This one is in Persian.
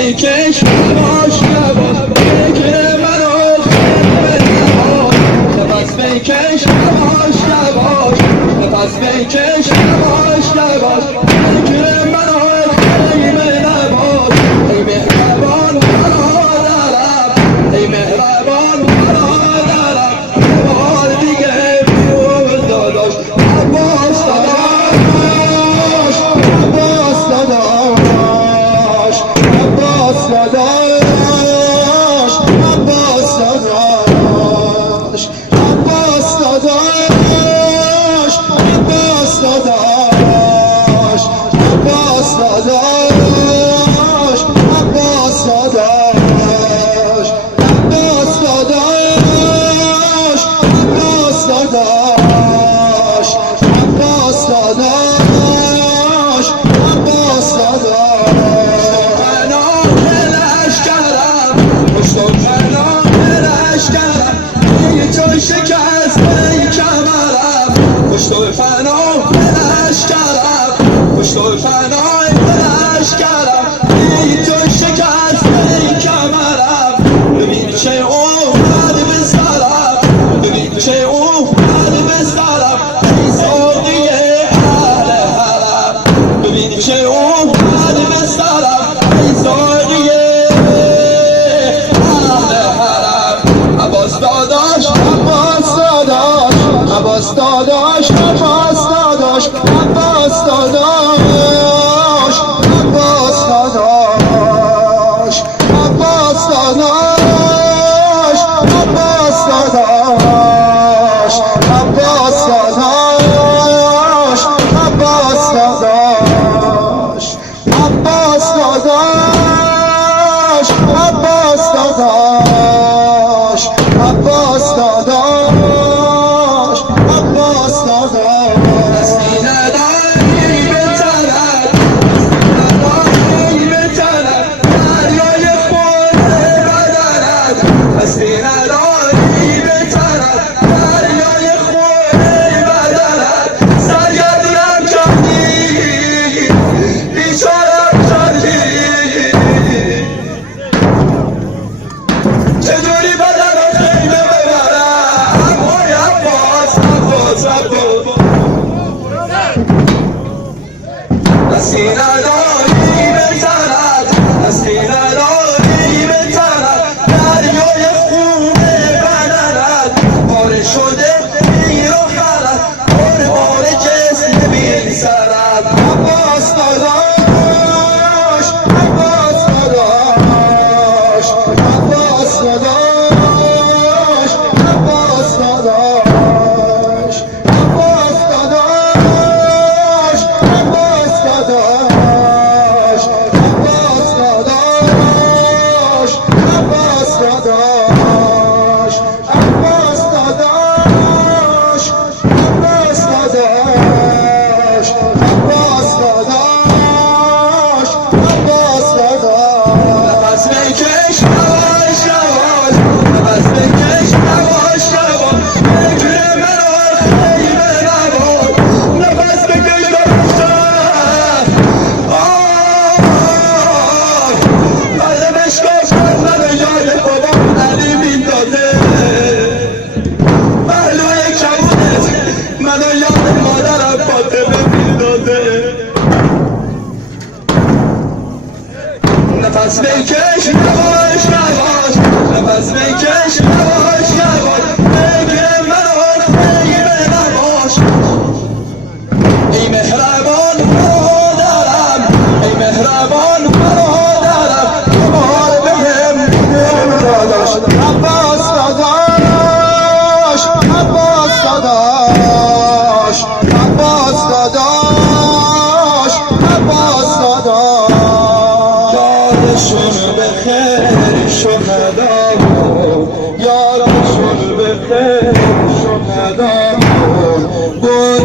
بکش یواش یواش بگیر منو خیلی نباش نفس بکش یواش یواش نفس بکش یواش یواش بگیر منو خیلی نباش ای مهربان برادرم ای مهربان برادرم یه بار دیگه بیرون داداش عباس داداش عباس داداش عباس داداش عباس داداش عباس داداش عباس داداش عباس داداش عباس داداش عباس داداش عباس داداش عباس داداش عباس داداش پناه لشکرم پشت و پناه لشکرم یه جای شکسته کمرم پشت و پناه لشکرم پشت و پناه لشکرم یه جای شکسته کمرم ببین چه اومد به سرم ببین چه اومد به سرم ای ساقی اهل حرم ببین چه اومد به سرم ای ساقی اهل حرم عباس داداش عباس داداش عباس داداش عباس داداش عباس داداش عباس داداش عباس داداش عباس داداش عباس داداش عباس داداش عباس داداش عباس داداش عباس داداش عباس داداش دستی نداری به طرف نداری به طرف دریای خونه بدنت دستی نداری به طرف دریای خونه بدنت سرگردونم کردی بیچارم کردی چجوری بدنت خیمه ببرم وای عباس عباس عباس دستی نداری به طرف دستی نداری به طرف دریای خونه بدنت پاره شده میر و خرد بار بار جسم بی سرد عباس داداش عباس داداش عباس داداش عباس داداش عباس داداش عباس داداش عباس داداش عباس داداش عباس داداش عباس داداش عباس داداش عباس داداش نفس بکش یواش یواش نفس بکش یواش یواش بگیر منو خیمه نباش نفس بکش داداشم بله بشکاف کن منو یاد بابام علی میندازه پهلوی کمونت منو یاد مادرم فاطمه میندازه نفس بکش یواش یواش نفس بکش یواش